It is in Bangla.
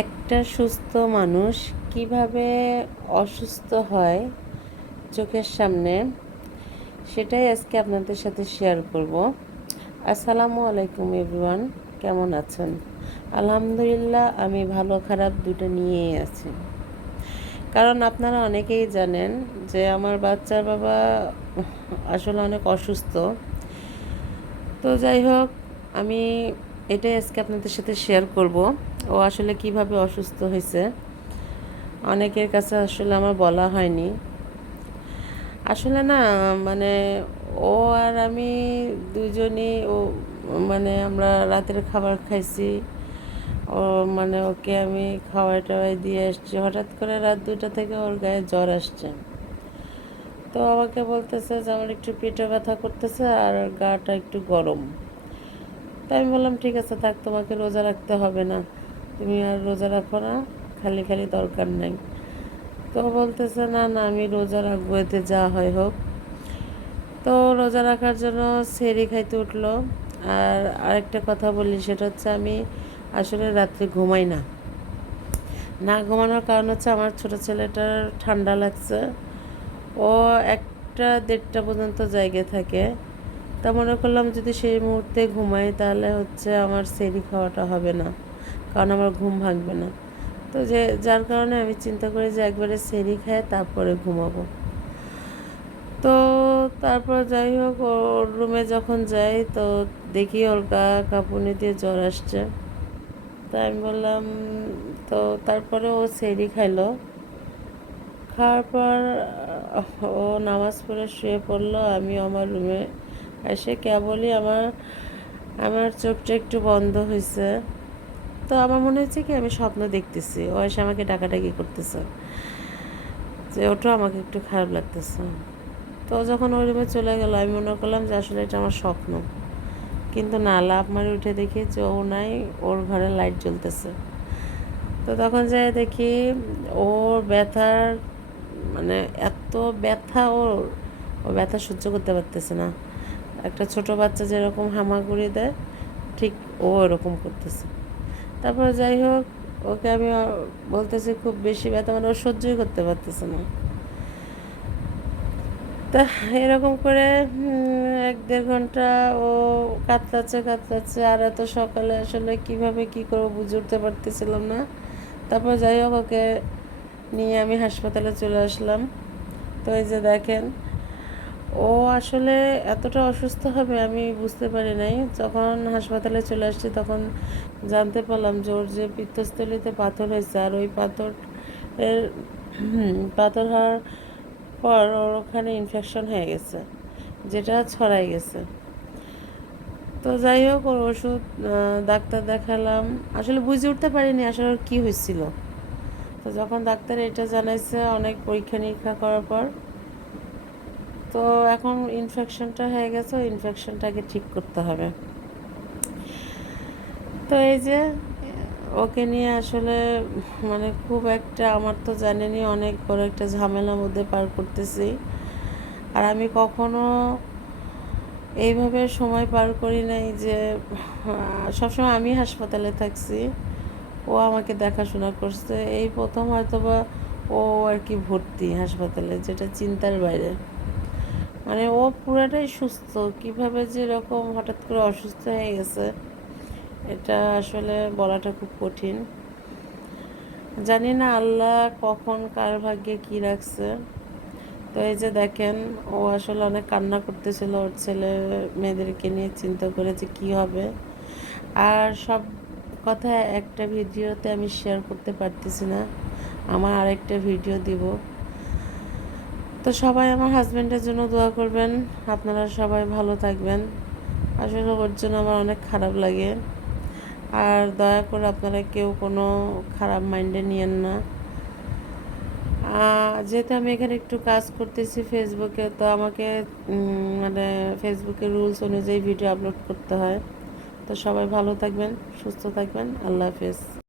একটা সুস্থ মানুষ কীভাবে অসুস্থ হয় চোখের সামনে, সেটাই আজকে আপনাদের সাথে শেয়ার করব। আসসালামু আলাইকুম এভরিওয়ান কেমন আছেন? আলহামদুলিল্লাহ, আমি ভালো, খারাপ দুটো নিয়েই আছি। কারণ আপনারা অনেকেই জানেন যে আমার বাচ্চার বাবা আসলে অনেক অসুস্থ। তো যাই হোক, আমি এটাই আজকে আপনাদের সাথে শেয়ার করব। ও আসলে কীভাবে অসুস্থ হয়েছে? অনেকের কাছে আসলে আমার বলা হয়নি। আসলে না মানে ও আর আমি দুজনই ও মানে আমরা রাতের খাবার খাইছি। ও মানে ওকে আমি খাওয়াই টাওয়াই দিয়ে এসছি হঠাৎ করে রাত দুটা থেকে ওর গায়ে জ্বর আসছে। তো আমাকে বলতেছে যে আমার একটু পেটে ব্যথা করতেছে আর গাটা একটু গরম। তাই আমি বললাম, ঠিক আছে, থাক, তোমাকে রোজা রাখতে হবে না। তুমি আর রোজা রাখো না, খালি খালি দরকার নেই। তো বলতেছে, না না, আমি রোজা রাখব, এতে যা হয় হোক। তো রোজা রাখার জন্য সেরি খাইতে উঠল। আর আরেকটা কথা বলি, সেটা হচ্ছে আমি আসলে রাত্রে ঘুমাই না। না ঘুমানোর কারণ হচ্ছে আমার ছোটো ছেলেটার ঠান্ডা লাগছে। ও একটা দেড়টা পর্যন্ত জায়গায় থাকে। তা মনে করলাম যদি সেই মুহূর্তে ঘুমাই, তাহলে হচ্ছে আমার সেরি খাওয়াটা হবে না। কারণ আমার ঘুম ভাঙবে না। তো যে, যার কারণে আমি চিন্তা করি যে একবারে সেরি খায় তারপরে ঘুমাবো। তো তারপর যাই হোক, ওর রুমে যখন যাই তো দেখি গা কাঁপুনি দিয়ে জ্বর আসছে। তাই আমি বললাম, তো তারপরে ও সেরি খাইলো। খাওয়ার পর ও নামাজ পড়ে শুয়ে পড়ল। আমি আমার রুমে এসে কেবলই আমার আমার চোখটা একটু বন্ধ হয়েছে তো আমার মনে হচ্ছে কি, আমি স্বপ্ন দেখতেছি। ও এসে আমাকে ডাকাডাকি করতেছে। যে ওটা আমাকে একটু খারাপ লাগতেছে। তো যখন ওই রুমে চলে গেল, আমি মনে করলাম যে আসলে এটা আমার স্বপ্ন। কিন্তু না লাভ মারি উঠে দেখি যে ও নাই, ওর ঘরে লাইট জ্বলতেছে। তো তখন যাই দেখি, ওর ব্যথার মানে এত ব্যথা ওর, ও ব্যথা সহ্য করতে পারতেছে না। একটা ছোট বাচ্চা যেরকম হামাগুড়ি দেয়, ঠিক ও এরকম করতেছে। তারপর যাই হোক ওকে আমি বলতেছি খুব বেশি ব্যথা মানে ও সহ্যই করতে পারতেছে না। তা এরকম করে এক দেড় ঘণ্টা ও কাতলাচ্ছে কাতলাচ্ছে আর এত সকালে আসলে কীভাবে কি করব বুঝে উঠতে পারতেছিলাম না। তারপর যাই হোক ওকে নিয়ে আমি হাসপাতালে চলে আসলাম। তো এই যে দেখেন ও আসলে এতটা অসুস্থ হবে আমি বুঝতে পারি নাই। যখন হাসপাতালে চলে আসছি তখন জানতে পারলাম যে ওর যে পিত্তস্থলিতে পাথর হয়েছে আর ওই পাথর এর পাথর হওয়ার পর ওর ওখানে ইনফেকশন হয়ে গেছে, যেটা ছড়াই গেছে। তো যাই হোক, ওর ওষুধ ডাক্তার দেখালাম। আসলে বুঝে উঠতে পারিনি আসলে ওর কী হয়েছিল। তো যখন ডাক্তার এটা জানাইছে, অনেক পরীক্ষা নিরীক্ষা করার পর তো এখন ইনফেকশনটা হয়ে গেছে ইনফেকশনটাকে ঠিক করতে হবে। তো এই যে, ওকে নিয়ে আসলে মানে খুব একটা আমার তো জানেনি অনেক, বড় একটা ঝামেলার মধ্যে পার করতেছি। আর আমি কখনো এইভাবে সময় পার করি নাই যে, সবসময় আমি হাসপাতালে থাকছি, ও আমাকে দেখাশোনা করছে। এই প্রথম হয়তো বা ও আর কি ভর্তি হাসপাতালে, যেটা চিন্তার বাইরে। মানে ও পুরাটাই সুস্থ। কীভাবে যে এরকম হঠাৎ করে অসুস্থ হয়ে গেছে, এটা আসলে বলাটা খুব কঠিন। জানি না আল্লাহ কখন কার ভাগ্যে কি রাখছে। তো এই যে দেখেন, ও আসলে অনেক কান্না করতেছিল ওর ছেলে মেয়েদেরকে নিয়ে, চিন্তা করে যে কী হবে। আর সব কথা একটা ভিডিওতে আমি শেয়ার করতে পারতেছি না। আমার আরেকটা ভিডিও দিব। তো সবাই আমার হাজব্যান্ডের জন্য দোয়া করবেন। আপনারা সবাই ভালো থাকবেন। আসলে ওর জন্য আমার অনেক খারাপ লাগে। আর দয়া করে আপনারা কেউ কোনো খারাপ মাইন্ডে নিয়েন না। যেহেতু আমি এখানে একটু কাজ করতেছি ফেসবুকে তো আমাকে মানে ফেসবুকের রুলস অনুযায়ী ভিডিও আপলোড করতে হয়। তো সবাই ভালো থাকবেন, সুস্থ থাকবেন। আল্লাহ হাফেজ।